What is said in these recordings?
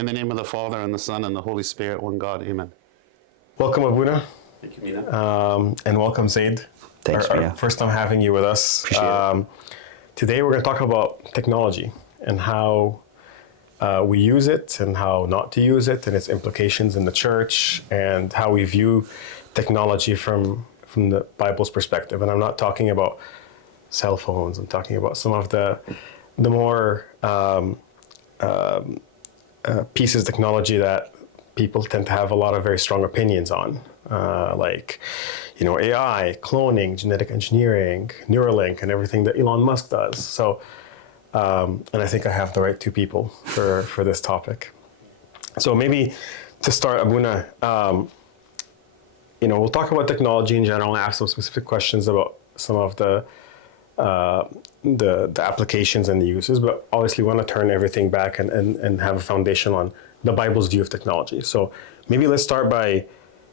In the name of the Father, and the Son, and the Holy Spirit, one God. Amen. Welcome, Abuna. Thank you, Mina. And welcome, Zaid. Thanks, our Mina. first time having you with us. Appreciate it. Today we're going to talk about technology and how we use it and how not to use it and its implications in the church and how we view technology from the Bible's perspective. And I'm not talking about cell phones. I'm talking about some of the more pieces of technology that people tend to have a lot of very strong opinions on, like, AI, cloning, genetic engineering, Neuralink, and everything that Elon Musk does. So, and I think I have the right two people for this topic. So maybe to start, Abuna, we'll talk about technology in general and ask some specific questions about some of the applications and the uses, but obviously we want to turn everything back and have a foundation on the Bible's view of technology. So maybe let's start by,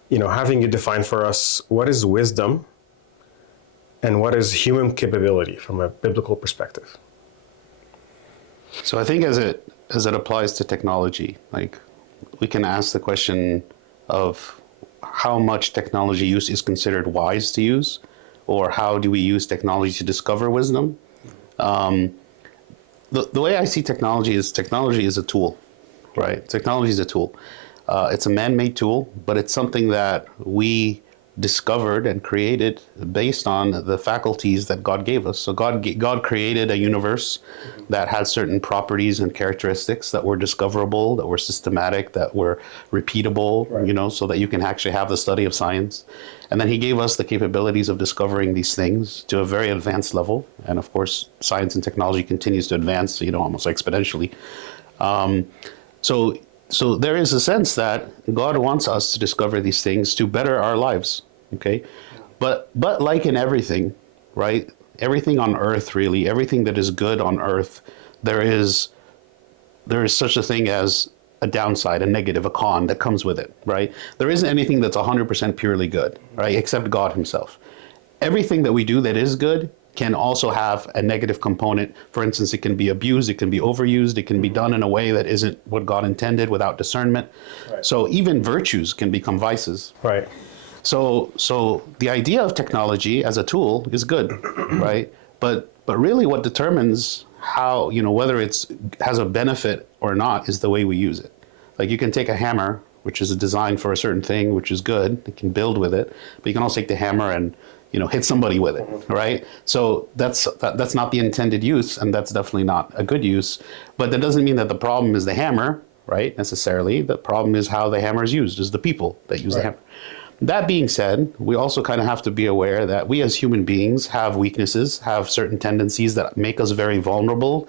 having you define for us what is wisdom and what is human capability from a biblical perspective. So I think as it applies to technology, like, we can ask the question of how much technology use is considered wise to use, or how do we use technology to discover wisdom? The way I see technology is a tool, right? Technology is a tool. It's a man-made tool, but it's something that we discovered and created based on the faculties that God gave us. So God created a universe that had certain properties and characteristics that were discoverable, that were systematic, that were repeatable, right. So that you can actually have the study of science. And then he gave us the capabilities of discovering these things to a very advanced level. And of course, science and technology continues to advance, almost exponentially. So there is a sense that God wants us to discover these things to better our lives, okay? But like in everything, right? Everything on earth, really, everything that is good on earth, there is such a thing as a downside, a negative, a con that comes with it, right? There isn't anything that's 100% purely good, right? Except God himself. Everything that we do that is good can also have a negative component. For instance, it can be abused, it can be overused, it can be done in a way that isn't what God intended without discernment. Right. So even virtues can become vices. Right. So the idea of technology as a tool is good, right? But really what determines how, whether it's has a benefit or not is the way we use it. Like, you can take a hammer, which is designed for a certain thing, which is good, you can build with it, but you can also take the hammer and hit somebody with it, right? So that's not the intended use, and that's definitely not a good use. But that doesn't mean that the problem is the hammer, right? Necessarily, the problem is how the hammer is used, is the people that use the hammer. That being said, we also kind of have to be aware that we as human beings have weaknesses, have certain tendencies that make us very vulnerable,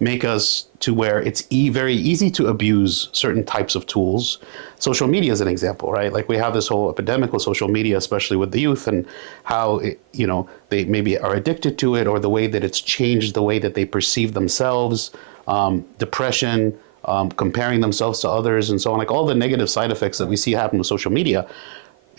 make us to where it's very easy to abuse certain types of tools. Social media is an example, right? Like, we have this whole epidemic with social media, especially with the youth, and how they maybe are addicted to it, or the way that it's changed the way that they perceive themselves, depression, comparing themselves to others, and so on. Like, all the negative side effects that we see happen with social media.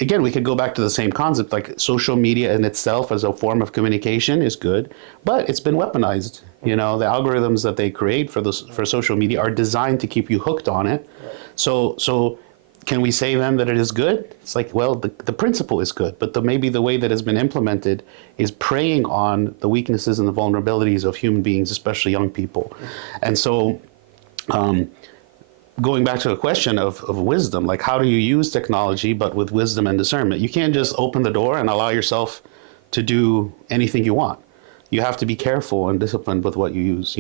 Again, we could go back to the same concept, like, social media in itself as a form of communication is good, but it's been weaponized. The algorithms that they create for social media are designed to keep you hooked on it. So can we say then that it is good? It's like, well, the principle is good, but maybe the way that it's been implemented is preying on the weaknesses and the vulnerabilities of human beings, especially young people. And so, going back to the question of wisdom, like, how do you use technology but with wisdom and discernment? You can't just open the door and allow yourself to do anything you want. You have to be careful and disciplined with what you use.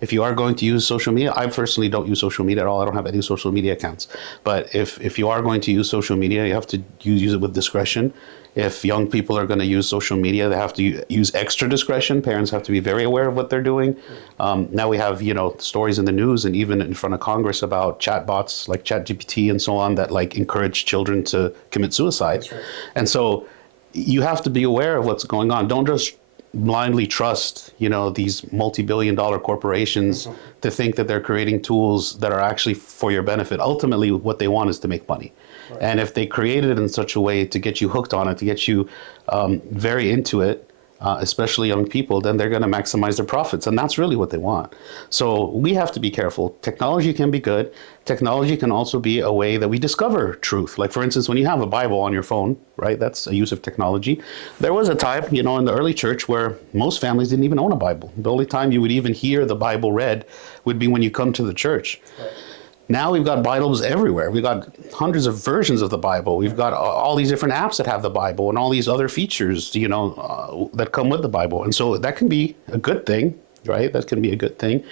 If you are going to use social media, I personally don't use social media at all. I don't have any social media accounts. But if you are going to use social media, you have to use it with discretion. If young people are going to use social media, they have to use extra discretion. Parents have to be very aware of what they're doing. Now we have, stories in the news and even in front of Congress about chatbots like ChatGPT and so on that, like, encourage children to commit suicide. That's right. And so you have to be aware of what's going on. Don't just blindly trust, these multi-billion-dollar corporations to think that they're creating tools that are actually for your benefit. Ultimately, what they want is to make money. Right. And if they create it in such a way to get you hooked on it, to get you very into it, especially young people, then they're going to maximize their profits. And that's really what they want. So we have to be careful. Technology can be good. Technology can also be a way that we discover truth. Like, for instance, when you have a Bible on your phone, right, that's a use of technology. There was a time, in the early church where most families didn't even own a Bible. The only time you would even hear the Bible read would be when you come to the church. Right. Now we've got Bibles everywhere. We've got hundreds of versions of the Bible. We've got all these different apps that have the Bible and all these other features, that come with the Bible. And so that can be a good thing, right? That can be a good thing.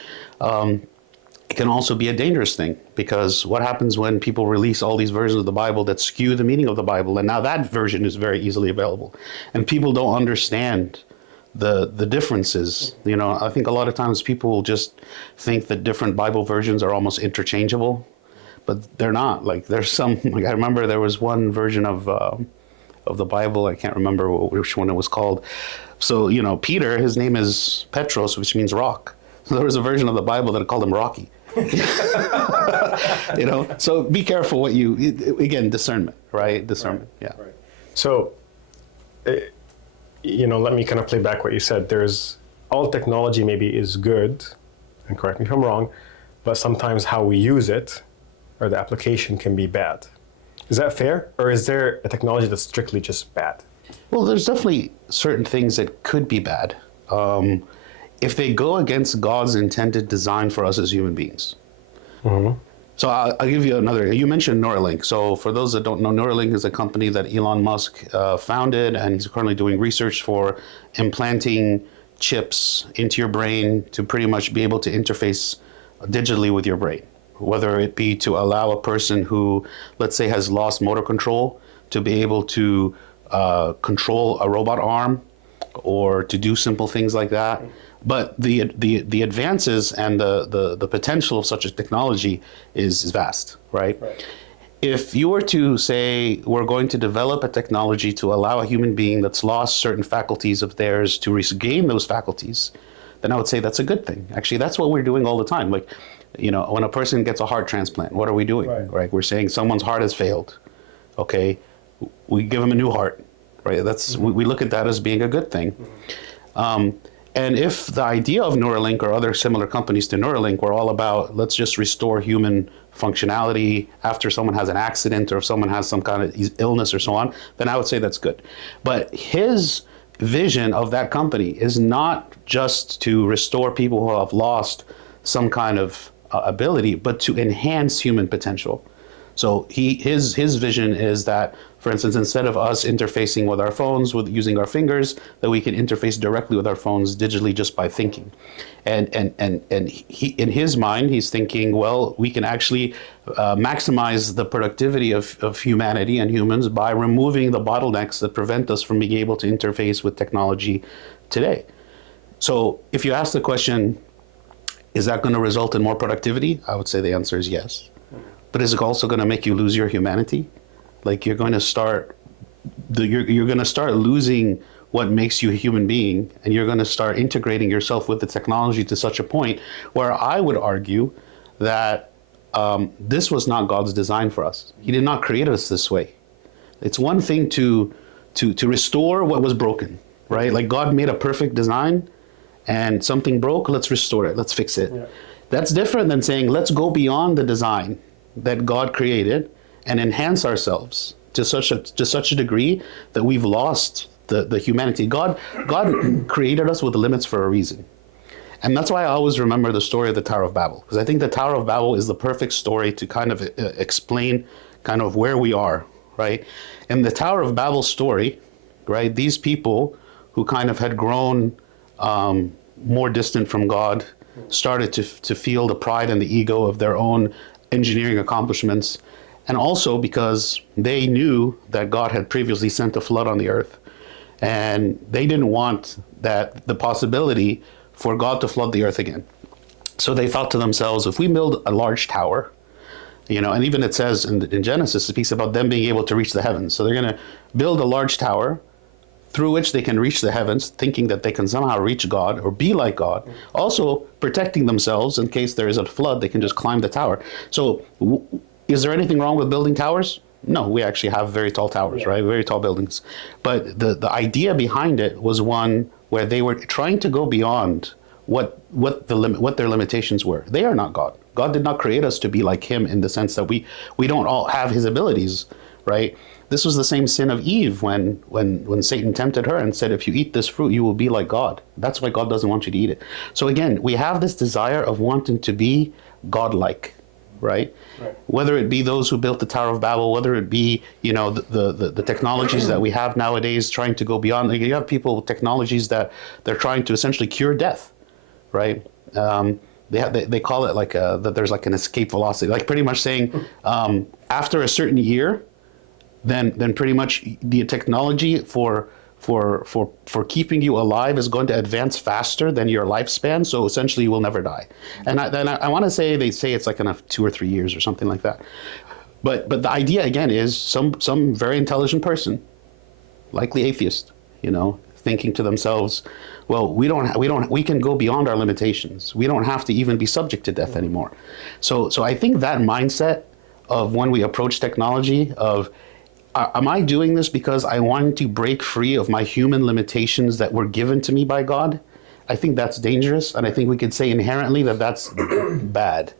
It can also be a dangerous thing, because what happens when people release all these versions of the Bible that skew the meaning of the Bible? And now that version is very easily available. And people don't understand the differences. I think a lot of times people will just think that different Bible versions are almost interchangeable, but they're not. Like, there's some, like, I remember there was one version of the Bible, I can't remember which one it was called. So, Peter, his name is Petros, which means rock. So there was a version of the Bible that called him Rocky. So be careful again, discernment, right? Discernment, right. Yeah. Right. So, let me kind of play back what you said. There's all technology maybe is good, and correct me if I'm wrong, but sometimes how we use it or the application can be bad. Is that fair? Or is there a technology that's strictly just bad? Well, there's definitely certain things that could be bad if they go against God's intended design for us as human beings. Mm-hmm. So I'll give you another. You mentioned Neuralink. So for those that don't know, Neuralink is a company that Elon Musk founded, and he's currently doing research for implanting chips into your brain to pretty much be able to interface digitally with your brain, whether it be to allow a person who, let's say, has lost motor control to be able to control a robot arm or to do simple things like that. But the advances and the potential of such a technology is vast, right? If you were to say we're going to develop a technology to allow a human being that's lost certain faculties of theirs to regain those faculties, then I would say that's a good thing. Actually, that's what we're doing all the time. Like, when a person gets a heart transplant, what are we doing? Right? We're saying someone's heart has failed. Okay, we give them a new heart, right? That's we look at that as being a good thing. And if the idea of Neuralink or other similar companies to Neuralink were all about, let's just restore human functionality after someone has an accident or if someone has some kind of illness or so on, then I would say that's good. But his vision of that company is not just to restore people who have lost some kind of ability, but to enhance human potential. So his vision is that, for instance, instead of us interfacing with our phones using our fingers, that we can interface directly with our phones digitally just by thinking. And he, in his mind, he's thinking, well, we can actually maximize the productivity of humanity and humans by removing the bottlenecks that prevent us from being able to interface with technology today. So if you ask the question, is that going to result in more productivity? I would say the answer is yes. But is it also going to make you lose your humanity? Like, you're going to start losing what makes you a human being, and you're going to start integrating yourself with the technology to such a point where I would argue that this was not God's design for us. He did not create us this way. It's one thing to restore what was broken, right? Like, God made a perfect design, and something broke, let's restore it, let's fix it. Yeah. That's different than saying, let's go beyond the design that God created and enhance ourselves to such a degree that we've lost the humanity. God created us with limits for a reason. And that's why I always remember the story of the Tower of Babel, because I think the Tower of Babel is the perfect story to kind of explain kind of where we are, right? In the Tower of Babel story, right, these people who kind of had grown more distant from God started to feel the pride and the ego of their own engineering accomplishments, and also because they knew that God had previously sent a flood on the earth, and they didn't want the possibility for God to flood the earth again. So they thought to themselves, if we build a large tower, and even it says in Genesis, it speaks about them being able to reach the heavens. So they're going to build a large tower through which they can reach the heavens, thinking that they can somehow reach God or be like God, also protecting themselves in case there is a flood, they can just climb the tower. So is there anything wrong with building towers? No, we actually have very tall towers, right? Very tall buildings. But the idea behind it was one where they were trying to go beyond what their limitations were. They are not God. God did not create us to be like him in the sense that we don't all have his abilities, right? This was the same sin of Eve when Satan tempted her and said, if you eat this fruit, you will be like God. That's why God doesn't want you to eat it. So again, we have this desire of wanting to be God-like, right? Whether it be those who built the Tower of Babel, whether it be, the technologies that we have nowadays trying to go beyond. You have people with technologies that they're trying to essentially cure death, right? They call it like that there's like an escape velocity, like pretty much saying after a certain year, then pretty much the technology for keeping you alive is going to advance faster than your lifespan. So essentially, you will never die. And I want to say they say it's like in 2 or 3 years or something like that. But the idea again is some very intelligent person, likely atheist, thinking to themselves, well, we can go beyond our limitations. We don't have to even be subject to death anymore. So I think that mindset of when we approach technology of, am I doing this because I want to break free of my human limitations that were given to me by God? I think that's dangerous, and I think we could say inherently that that's bad.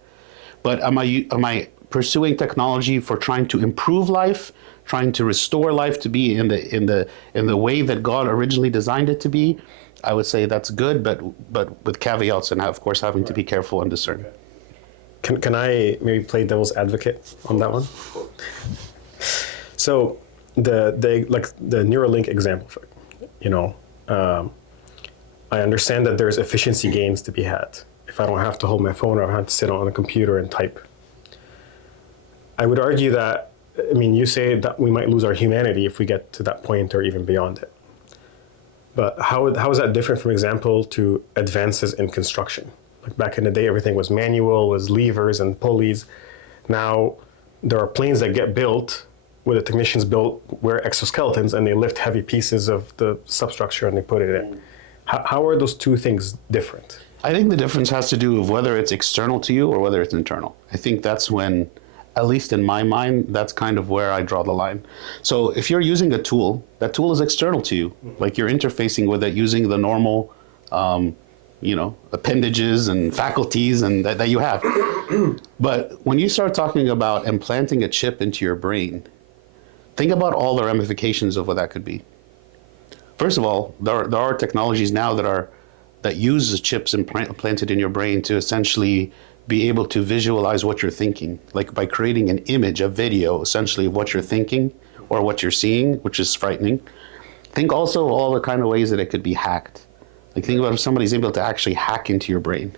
But am I pursuing technology for trying to improve life, trying to restore life to be in the way that God originally designed it to be? I would say that's good, but with caveats, and of course having to be careful and discern. Can I maybe play devil's advocate on that one? So the Neuralink example, I understand that there's efficiency gains to be had. If I don't have to hold my phone or I don't have to sit on a computer and type. I would argue that, you say that we might lose our humanity if we get to that point or even beyond it. But how is that different, for example, to advances in construction? Like back in the day, everything was manual, was levers and pulleys. Now there are planes that get built where the technicians wear exoskeletons and they lift heavy pieces of the substructure and they put it in. How are those two things different? I think the difference has to do with whether it's external to you or whether it's internal. I think that's when, at least in my mind, that's kind of where I draw the line. So if you're using a tool, that tool is external to you. Like you're interfacing with it using the normal, appendages and faculties and that you have. But when you start talking about implanting a chip into your brain, think about all the ramifications of what that could be. First of all, there are technologies now that use the chips implanted in your brain to essentially be able to visualize what you're thinking, like by creating an image, a video, essentially of what you're thinking or what you're seeing, which is frightening. Think also all the kind of ways that it could be hacked. Like think about if somebody's able to actually hack into your brain.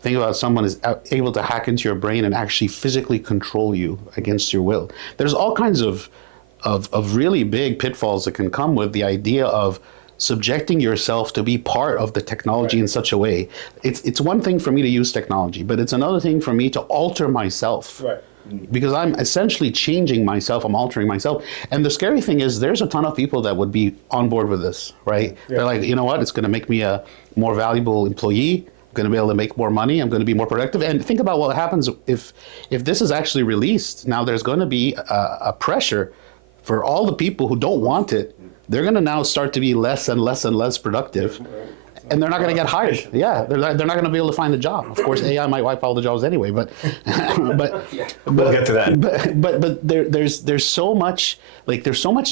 Think about someone is able to hack into your brain and actually physically control you against your will. There's all kinds of really big pitfalls that can come with the idea of subjecting yourself to be part of the technology in such a way. It's one thing for me to use technology, but it's another thing for me to alter myself. Right. Because I'm essentially changing myself, I'm altering myself. And the scary thing is there's a ton of people that would be on board with this, right? Yeah. They're like, you know what, it's gonna make me a more valuable employee, I'm gonna be able to make more money, I'm gonna be more productive. And think about what happens if this is actually released. Now there's gonna be a pressure for all the people who don't want it. They're going to now start to be less and less and less productive, and they're not going to get hired. Yeah, they're not going to be able to find a job. Of course, AI might wipe all the jobs anyway, but we'll get to that. But there's so much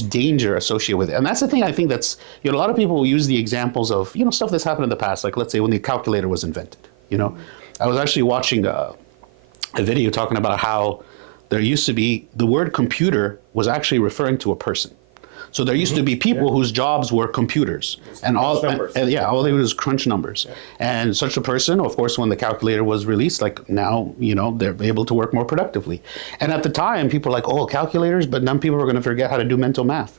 danger associated with it, and that's the thing. I think that's a lot of people will use the examples of stuff that's happened in the past. Like let's say when the calculator was invented. I was actually watching a video talking about how there used to be the word computer was actually referring to a person. So there used to be people whose jobs were computers, and all they would do is crunch numbers. Yeah. And such a person, of course, when the calculator was released, like now, they're able to work more productively. And at the time, people were like, oh, calculators, but then people were going to forget how to do mental math,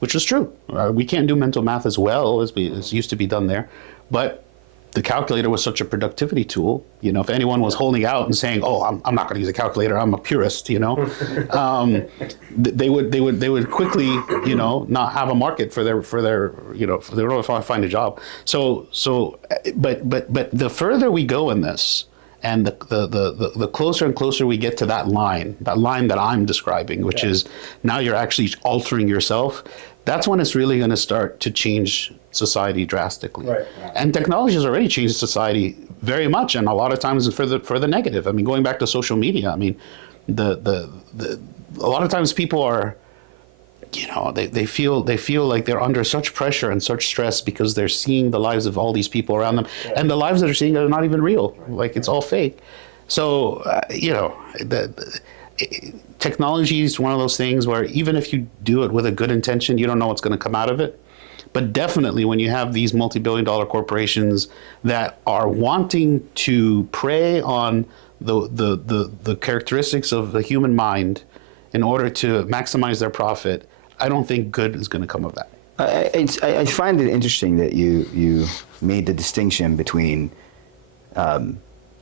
which is true. We can't do mental math as well as used to be done there, but the calculator was such a productivity tool. If anyone was holding out and saying, "Oh, I'm not going to use a calculator. I'm a purist," they would quickly, not have a market for their, they don't know if I find a job. But the further we go in this, and the closer and closer we get to that line that I'm describing, which is now you're actually altering yourself. That's when it's really going to start to change society drastically. Right. And technology has already changed society very much, and a lot of times for the negative. I mean, going back to social media, I mean, a lot of times people are, they feel like they're under such pressure and such stress because they're seeing the lives of all these people around them, and the lives that they're seeing are not even real. Like, it's all fake. So technology is one of those things where even if you do it with a good intention, you don't know what's going to come out of it. But definitely when you have these multi-billion-dollar corporations that are wanting to prey on the characteristics of the human mind in order to maximize their profit, I don't think good is going to come of that. I find it interesting that you made the distinction between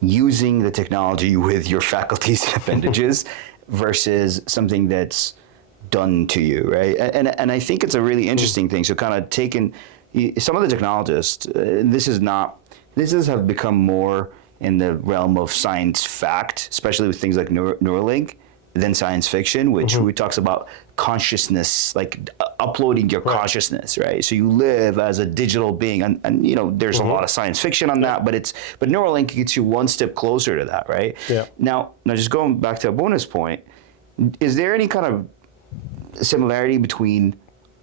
using the technology with your faculties and appendages versus something that's done to you, right? And I think it's a really interesting thing. So kind of taking some of the technologists, this has have become more in the realm of science fact, especially with things like Neuralink, than science fiction, which really talks about consciousness, like uploading your consciousness, right? So you live as a digital being, and there's a lot of science fiction on that, but Neuralink gets you one step closer to that, right? Yeah. Now just going back to a bonus point, is there any kind of similarity between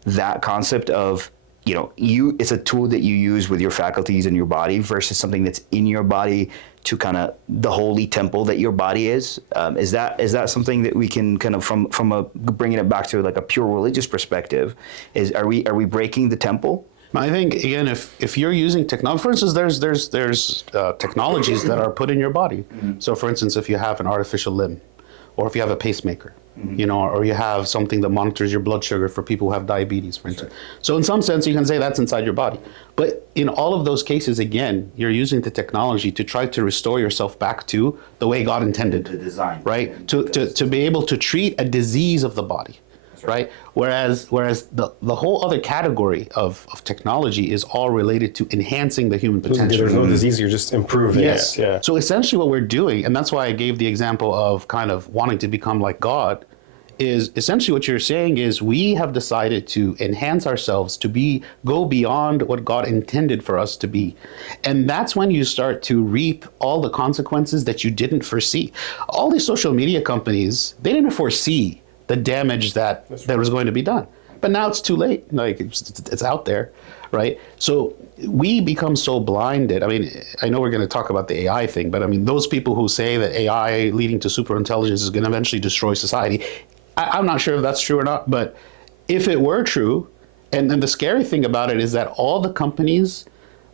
that concept of it's a tool that you use with your faculties and your body versus something that's in your body to kind of the holy temple that your body is? Is that something that we can kind of from a bringing it back to like a pure religious perspective? Are we breaking the temple? I think, again, if you're using technology, for instance, there's technologies that are put in your body. So, for instance, if you have an artificial limb, or if you have a pacemaker, or you have something that monitors your blood sugar for people who have diabetes, for instance. So in some sense, you can say that's inside your body. But in all of those cases, again, you're using the technology to try to restore yourself back to the way God intended. The design. Right? To be able to treat a disease of the body. Right? Whereas the whole other category of technology is all related to enhancing the human potential. There's no disease, you're just improving Yes. it. Yeah. So essentially what we're doing, and that's why I gave the example of kind of wanting to become like God, is essentially what you're saying is we have decided to enhance ourselves to go beyond what God intended for us to be. And that's when you start to reap all the consequences that you didn't foresee. All these social media companies, they didn't foresee the damage that was going to be done. But now it's too late. Like, it's out there, right? So we become so blinded. I mean, I know we're going to talk about the AI thing, but I mean, those people who say that AI leading to superintelligence is going to eventually destroy society, I'm not sure if that's true or not, but if it were true, and then the scary thing about it is that all the companies,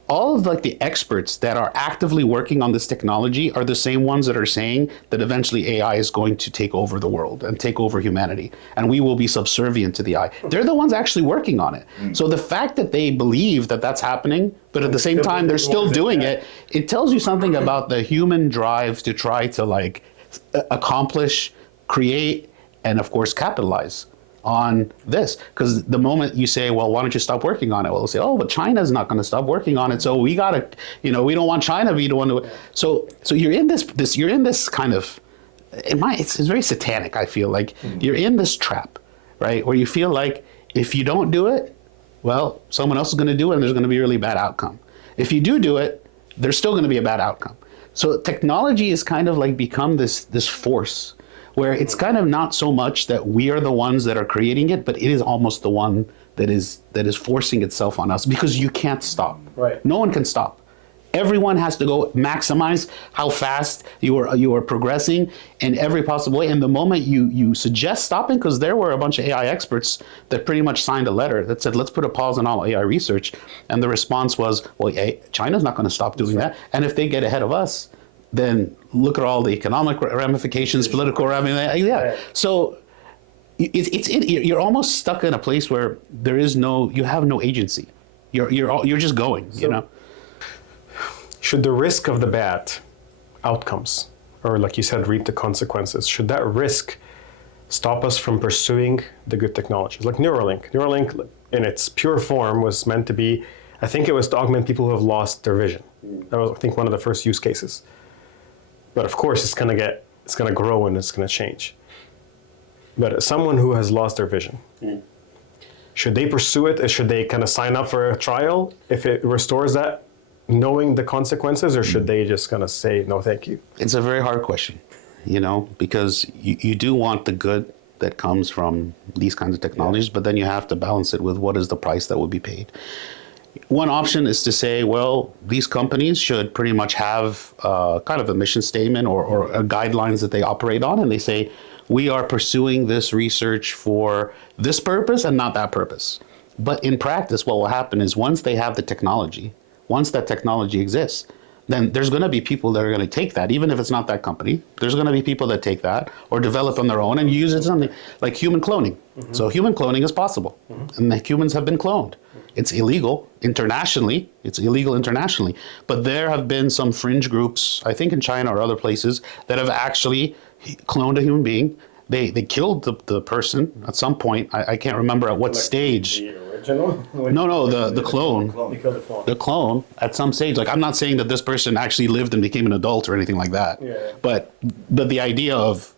all of like the experts that are actively working on this technology are the same ones that are saying that eventually AI is going to take over the world and take over humanity, and we will be subservient to the AI. They're the ones actually working on it. So the fact that they believe that that's happening, but at the same time they're still doing it, it tells you something about the human drive to try to like accomplish, create, and of course capitalize on this. Because the moment you say, well, why don't you stop working on it? Well, they'll say, oh, but China's not going to stop working on it, so we got to, we don't want China to be the one to. So you're in this kind of, it's very satanic, I feel like. You're in this trap, right, where you feel like if you don't do it, well, someone else is going to do it and there's going to be a really bad outcome. If you do it, there's still going to be a bad outcome. So technology has kind of like become this force where it's kind of not so much that we are the ones that are creating it, but it is almost the one that is forcing itself on us, because you can't stop. Right. No one can stop. Everyone has to go maximize how fast you are progressing in every possible way. And the moment you suggest stopping, because there were a bunch of AI experts that pretty much signed a letter that said, let's put a pause on all AI research. And the response was, well, China's not going to stop doing that. And if they get ahead of us, then look at all the economic ramifications, political ramifications. Yeah. So you're almost stuck in a place where you have no agency. You're just going, Should the risk of the bad outcomes, or like you said, reap the consequences, should that risk stop us from pursuing the good technologies? Like Neuralink. Neuralink in its pure form was meant to be, I think it was to augment people who have lost their vision. That was, I think, one of the first use cases. But of course, it's going to grow and it's going to change. But as someone who has lost their vision, should they pursue it? Should they kind of sign up for a trial if it restores that, knowing the consequences, or should they just kind of say, no, thank you? It's a very hard question, because you do want the good that comes from these kinds of technologies, but then you have to balance it with what is the price that would be paid. One option is to say, well, these companies should pretty much have kind of a mission statement or guidelines that they operate on, and they say, we are pursuing this research for this purpose and not that purpose. But in practice, what will happen is once they have the technology, once that technology exists, then there's going to be people that are going to take that, even if it's not that company. There's going to be people that take that or develop on their own and use it something like human cloning. So human cloning is possible, and the humans have been cloned. It's illegal internationally. It's illegal internationally. But there have been some fringe groups, I think in China or other places, that have actually cloned a human being. They killed the person at some point. I can't remember at what stage. The original? No, the clone. They killed the clone. The clone at some stage. Like, I'm not saying that this person actually lived and became an adult or anything like that. Yeah. But the idea of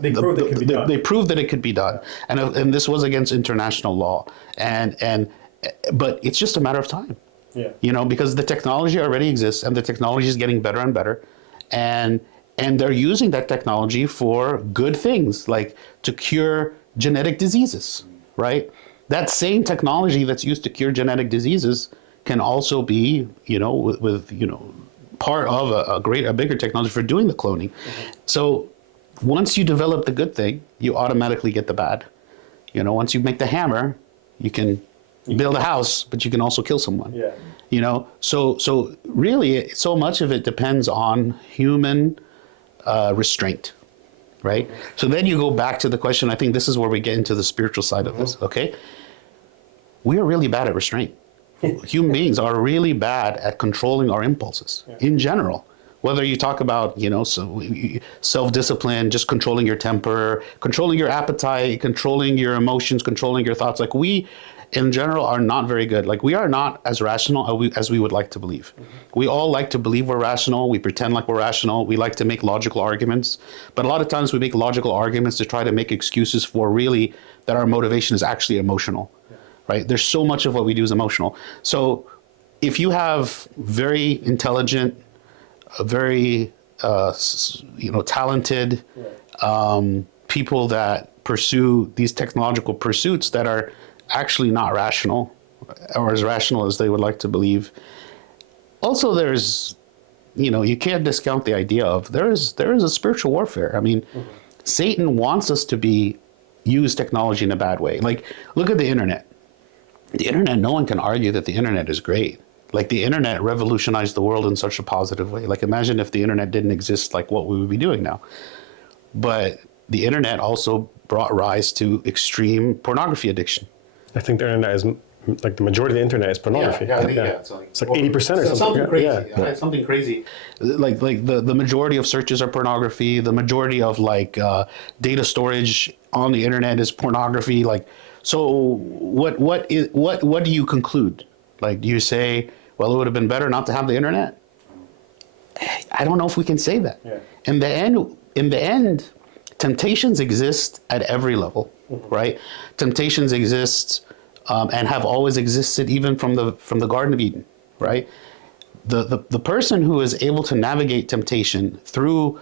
They proved it could be done. They proved that it could be done, and this was against international law, but it's just a matter of time. Yeah. Because the technology already exists, and the technology is getting better and better, and they're using that technology for good things, like to cure genetic diseases, right? That same technology that's used to cure genetic diseases can also be, with part of a bigger technology for doing the cloning. So once you develop the good thing, you automatically get the bad. Once you make the hammer, you can build a house, but you can also kill someone. Yeah. So really, so much of it depends on human restraint, right? So then you go back to the question. I think this is where we get into the spiritual side of this. Okay, we are really bad at restraint. Human beings are really bad at controlling our impulses in general. Whether you talk about, self-discipline, just controlling your temper, controlling your appetite, controlling your emotions, controlling your thoughts. Like, we, in general, are not very good. Like, we are not as rational as we would like to believe. We all like to believe we're rational. We pretend like we're rational. We like to make logical arguments. But a lot of times we make logical arguments to try to make excuses for really that our motivation is actually emotional, right? There's so much of what we do is emotional. So if you have very intelligent, very talented people that pursue these technological pursuits that are actually not rational, or as rational as they would like to believe. Also, there's, you can't discount the idea of there is a spiritual warfare. I mean, Satan wants us to use technology in a bad way. Like, look at the internet. The internet, no one can argue that the internet is great. Like, the internet revolutionized the world in such a positive way. Like, imagine if the internet didn't exist, like what we would be doing now. But the internet also brought rise to extreme pornography addiction. I think the internet is, like, the majority of the internet is pornography. It's like 80% or something. Something crazy. Yeah. Something crazy. Like the majority of searches are pornography. The majority of data storage on the internet is pornography. Like, so what do you conclude? Like, do you say, well, it would have been better not to have the internet? I don't know if we can say that. Yeah. In the end, temptations exist at every level, right? Temptations exist and have always existed, even from the Garden of Eden, right? The person who is able to navigate temptation through,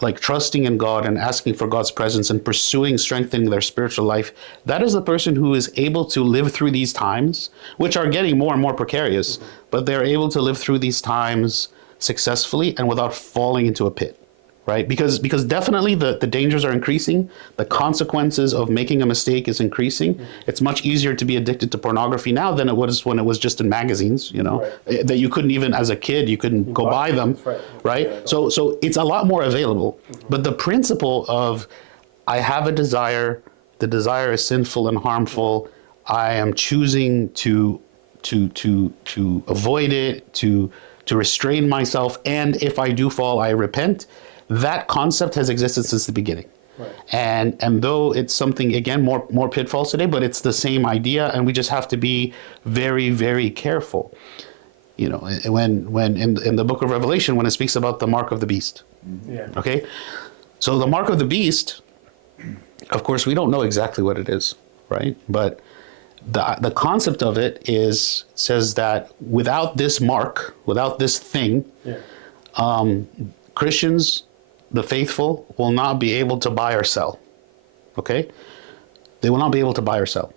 like, trusting in God and asking for God's presence and pursuing strengthening their spiritual life, that is the person who is able to live through these times, which are getting more and more precarious, but they're able to live through these times successfully and without falling into a pit, right? Because definitely the dangers are increasing. The consequences of making a mistake is increasing. It's much easier to be addicted to pornography now than it was when it was just in magazines, that you couldn't even, as a kid, you couldn't go buy them, right? Yeah, so it's a lot more available. But the principle of, I have a desire, the desire is sinful and harmful, I am choosing to avoid it, to restrain myself, and if I do fall, I repent. That concept has existed since the beginning. Right. And though it's something, again, more pitfalls today, but it's the same idea, and we just have to be very, very careful. When in the book of Revelation, when it speaks about the mark of the beast. Yeah. Okay? So the mark of the beast, of course, we don't know exactly what it is, right? But the concept of it is, it says that without this mark, without this thing, Christians, the faithful, will not be able to buy or sell. Okay? They will not be able to buy or sell.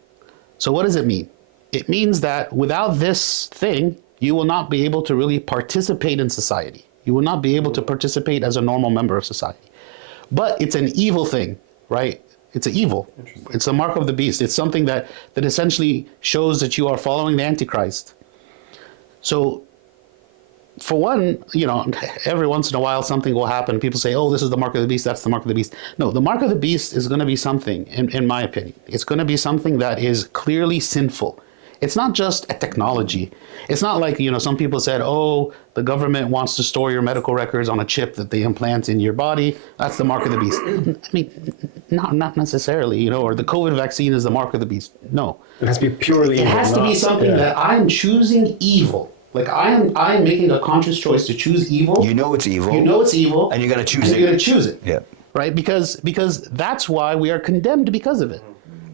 So what does it mean? It means that without this thing, you will not be able to really participate in society. You will not be able to participate as a normal member of society. But it's an evil thing, right? It's an evil. It's the mark of the beast. It's something that essentially shows that you are following the Antichrist. So, for one, every once in a while something will happen. People say, oh, this is the mark of the beast, that's the mark of the beast. No, the mark of the beast is going to be something, in my opinion. It's going to be something that is clearly sinful. It's not just a technology. It's not like, some people said, oh, the government wants to store your medical records on a chip that they implant in your body. That's the mark of the beast. I mean, not necessarily, or the COVID vaccine is the mark of the beast. No. It has to be purely evil. It has to be something that I'm choosing evil. Like I'm making a conscious choice to choose evil. You know it's evil. You know it's evil. And you're going to choose it. You're going to choose it. Yeah. Right? Because that's why we are condemned because of it.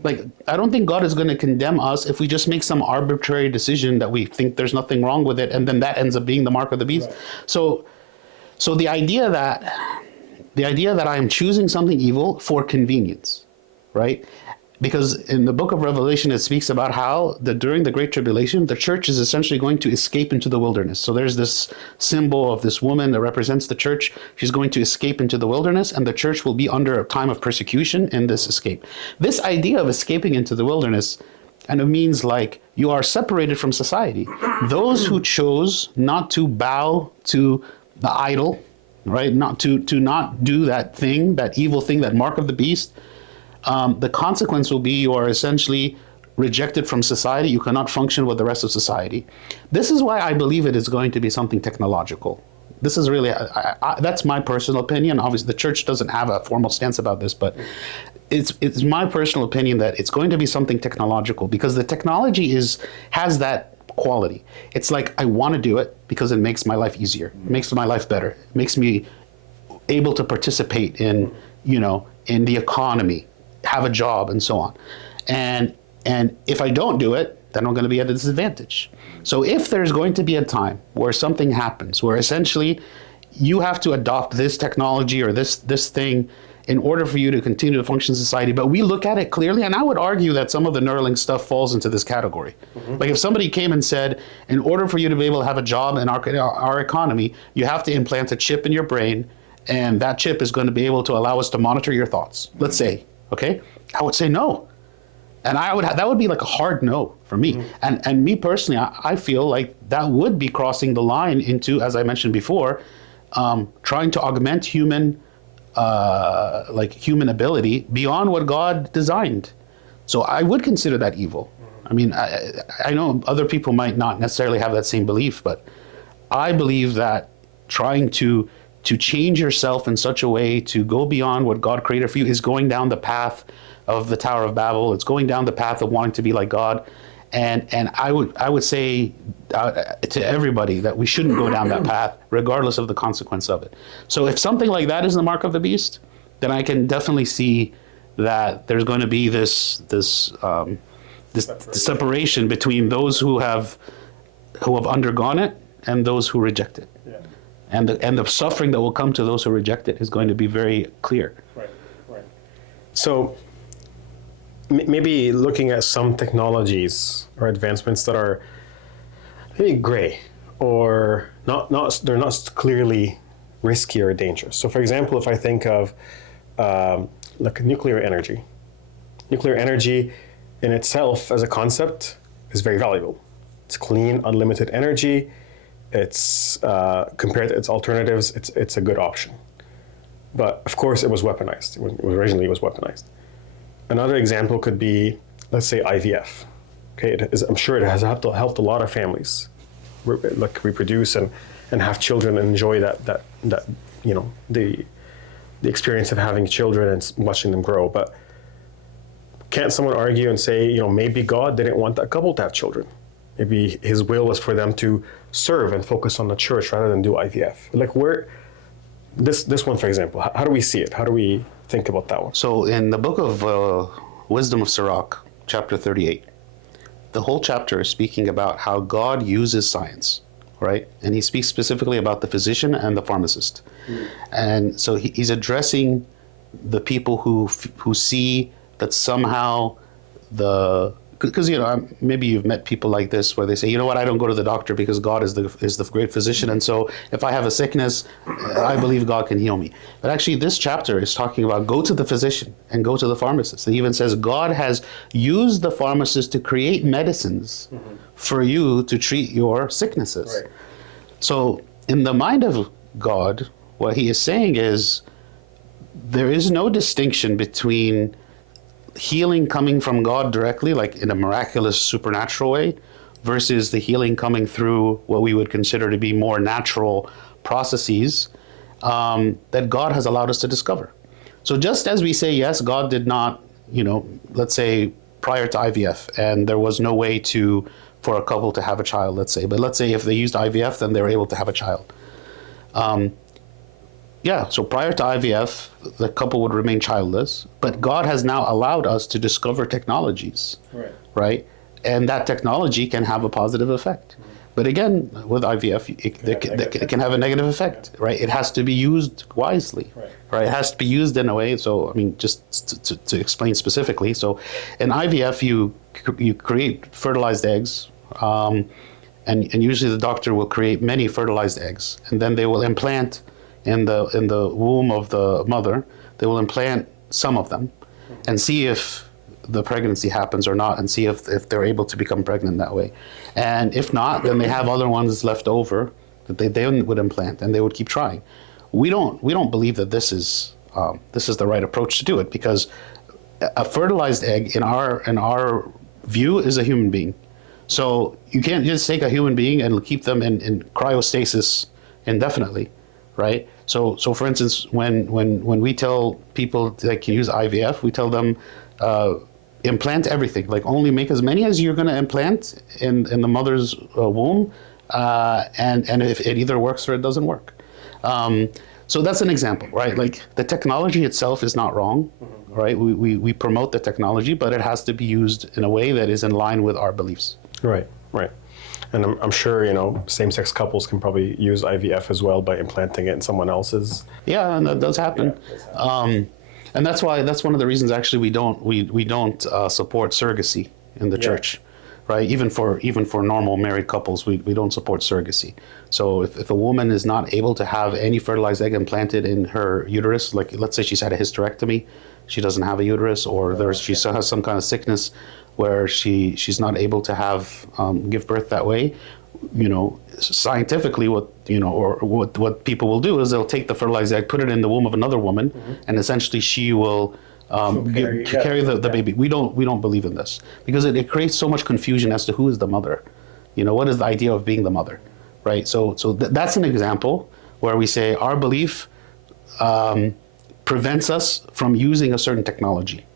Like, I don't think God is going to condemn us if we just make some arbitrary decision that we think there's nothing wrong with it, and then that ends up being the mark of the beast. Right. So the idea that I am choosing something evil for convenience, right? Because in the book of Revelation, it speaks about how during the Great Tribulation, the church is essentially going to escape into the wilderness. So there's this symbol of this woman that represents the church. She's going to escape into the wilderness, and the church will be under a time of persecution in this escape. This idea of escaping into the wilderness kind of means like you are separated from society. Those who chose not to bow to the idol, right? Not to not do that thing, that evil thing, that mark of the beast. The consequence will be you are essentially rejected from society. You cannot function with the rest of society. This is why I believe it is going to be something technological. This is really, that's my personal opinion. Obviously, the church doesn't have a formal stance about this, but it's my personal opinion that it's going to be something technological because the technology has that quality. It's like, I want to do it because it makes my life easier. It makes my life better. It makes me able to participate in the economy, have a job, and so on. And if I don't do it, then I'm going to be at a disadvantage. So if there's going to be a time where something happens, where essentially you have to adopt this technology or this thing in order for you to continue to function in society, but we look at it clearly, and I would argue that some of the Neuralink stuff falls into this category. Mm-hmm. Like if somebody came and said, in order for you to be able to have a job in our economy, you have to implant a chip in your brain, and that chip is going to be able to allow us to monitor your thoughts, let's say. Okay, I would say no, and that would be like a hard no for me. Mm-hmm. And me personally, I feel like that would be crossing the line into, as I mentioned before, trying to augment human ability beyond what God designed. So I would consider that evil. Mm-hmm. I mean, I know other people might not necessarily have that same belief, but I believe that trying to change yourself in such a way to go beyond what God created for you is going down the path of the Tower of Babel. It's going down the path of wanting to be like God. And I would say to everybody that we shouldn't go down that path, regardless of the consequence of it. So if something like that is the mark of the beast, then I can definitely see that there's going to be this separation between those who have undergone it and those who reject it. Yeah. And the suffering that will come to those who reject it is going to be very clear. Right. So maybe looking at some technologies or advancements that are maybe gray or they're not clearly risky or dangerous. So for example, if I think of like nuclear energy in itself as a concept is very valuable. It's clean, unlimited energy. It's compared to its alternatives, it's a good option. But of course, it was weaponized. Originally, it was weaponized. Another example could be, let's say, IVF. Okay, I'm sure it has helped a lot of families, reproduce and have children and enjoy that the experience of having children and watching them grow. But can't someone argue and say, maybe God didn't want that couple to have children? Maybe his will was for them to serve and focus on the church rather than do IVF. Like this one, for example, how do we see it? How do we think about that one? So in the book of Wisdom of Sirach, chapter 38, the whole chapter is speaking about how God uses science, right? And he speaks specifically about the physician and the pharmacist. And so he's addressing the people who see that somehow because maybe you've met people like this where they say, you know what, I don't go to the doctor because God is the great physician, and so if I have a sickness, I believe God can heal me. But actually, this chapter is talking about go to the physician and go to the pharmacist. It even says God has used the pharmacist to create medicines for you to treat your sicknesses. Right. So in the mind of God, what he is saying is there is no distinction between healing coming from God directly, like in a miraculous supernatural way, versus the healing coming through what we would consider to be more natural processes that God has allowed us to discover. So just as we say, yes, God did not, let's say prior to IVF, and there was no way for a couple to have a child, let's say, but let's say if they used IVF, then they were able to have a child. So prior to IVF, the couple would remain childless, but God has now allowed us to discover technologies, right? And that technology can have a positive effect. But again, with IVF, it can have a negative effect, right? It has to be used wisely, right? It has to be used in a way. So, just to explain specifically, so in IVF, you create fertilized eggs, and usually the doctor will create many fertilized eggs, and then they will implant in the womb of the mother, they will implant some of them and see if the pregnancy happens or not, and see if they're able to become pregnant that way. And if not, then they have other ones left over that they would implant, and they would keep trying. We don't believe that this is the right approach to do it, because a fertilized egg in our view is a human being. So you can't just take a human being and keep them in cryostasis indefinitely, right? So for instance, when we tell people that can use IVF, we tell them implant everything, like only make as many as you're going to implant in the mother's womb, and if it either works or it doesn't work. So that's an example, right? Like the technology itself is not wrong, right? We promote the technology, but it has to be used in a way that is in line with our beliefs. Right. And I'm sure, same-sex couples can probably use IVF as well by implanting it in someone else's. Yeah, and that does happen. And that's one of the reasons actually we don't support surrogacy in the church, right? Even for normal married couples, we don't support surrogacy. So if a woman is not able to have any fertilized egg implanted in her uterus, like let's say she's had a hysterectomy, she doesn't have a uterus, or she has some kind of sickness where she's not able to give birth that way, scientifically what people will do is they'll take the fertilized egg, put it in the womb of another woman, and essentially she will carry the baby. We don't believe in this because it creates so much confusion as to who is the mother. What is the idea of being the mother, right? So that's an example where we say our belief prevents us from using a certain technology,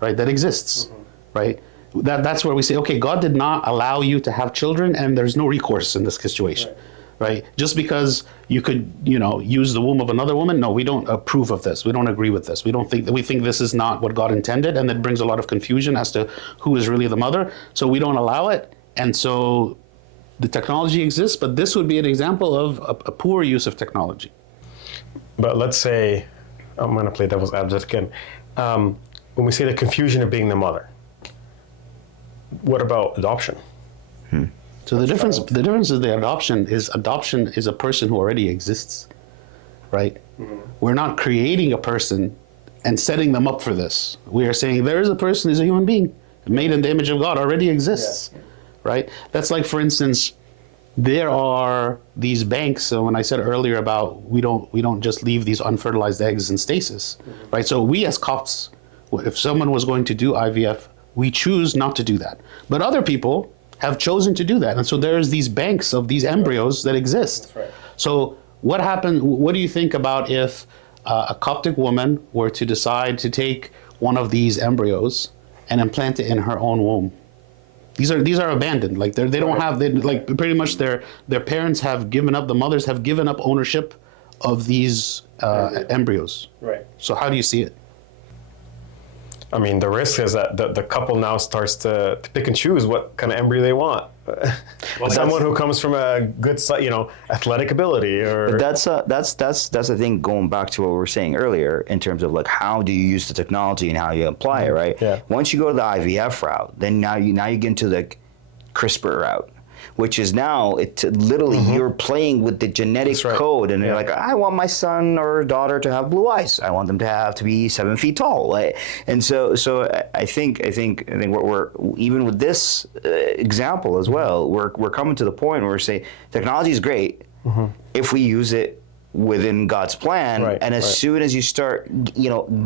right? That exists, right? That's where we say, okay, God did not allow you to have children, and there's no recourse in this situation, right? Just because you could, use the womb of another woman, no, we don't approve of this. We don't agree with this. We think this is not what God intended, and it brings a lot of confusion as to who is really the mother. So we don't allow it, and so the technology exists, but this would be an example of a poor use of technology. But let's say, I'm going to play devil's advocate again. When we say the confusion of being the mother, what about adoption? So the difference is adoption is a person who already exists, right? We're not creating a person and setting them up for this. We are saying there is a person who's a human being made in the image of God, already exists, right? That's like, for instance, there are these banks. So when I said earlier about we don't just leave these unfertilized eggs in stasis, right? So we as Copts, if someone was going to do IVF, we choose not to do that. But other people have chosen to do that. And so there's these banks of these embryos that exist. That's right. So what do you think about if a Coptic woman were to decide to take one of these embryos and implant it in her own womb? These are abandoned. Like they don't have, pretty much their parents have given up, the mothers have given up ownership of these embryos. Right. So how do you see it? I mean, the risk is that the couple now starts to pick and choose what kind of embryo they want. Someone who comes from a good, athletic ability, or But that's the thing. Going back to what we were saying earlier, in terms of like how do you use the technology and how you apply it, right? Yeah. Once you go to the IVF route, then now you get into the CRISPR route, which is now literally you're playing with the genetic code, and you're like, I want my son or daughter to have blue eyes. I want them to be 7 feet tall. And so I think what we're even with this example as well, we're coming to the point where we say technology is great if we use it within God's plan, and as soon as you start,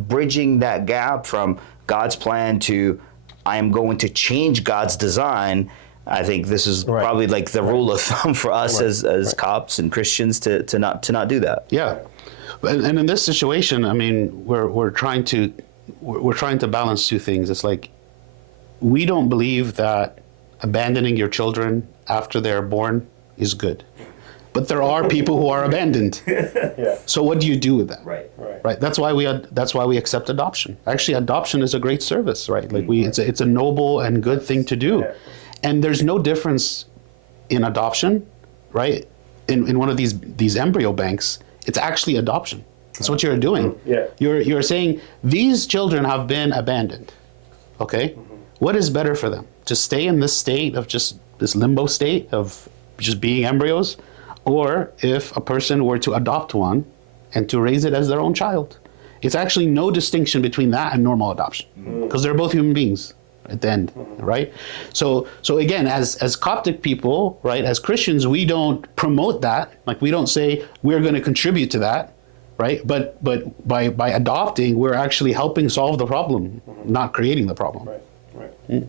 bridging that gap from God's plan to I am going to change God's design. I think this is probably like the rule of thumb for us as Copts and Christians to not do that. Yeah, and in this situation, I mean, we're trying to balance two things. It's like we don't believe that abandoning your children after they're born is good, but there are people who are abandoned. So what do you do with that? Right. That's why we accept adoption. Actually, adoption is a great service, right? Like it's a noble and good thing to do. And there's no difference in adoption, right? In one of these embryo banks, it's actually adoption. That's what you're doing. You're saying these children have been abandoned. Okay? What is better for them? To stay in this state of just this limbo state of just being embryos, or if a person were to adopt one and to raise it as their own child? It's actually no distinction between that and normal adoption, because they're both human beings at the end, right? So again, as Coptic people, right, as Christians, we don't promote that. Like we don't say we're going to contribute to that, right? But by adopting, we're actually helping solve the problem, not creating the problem. Right.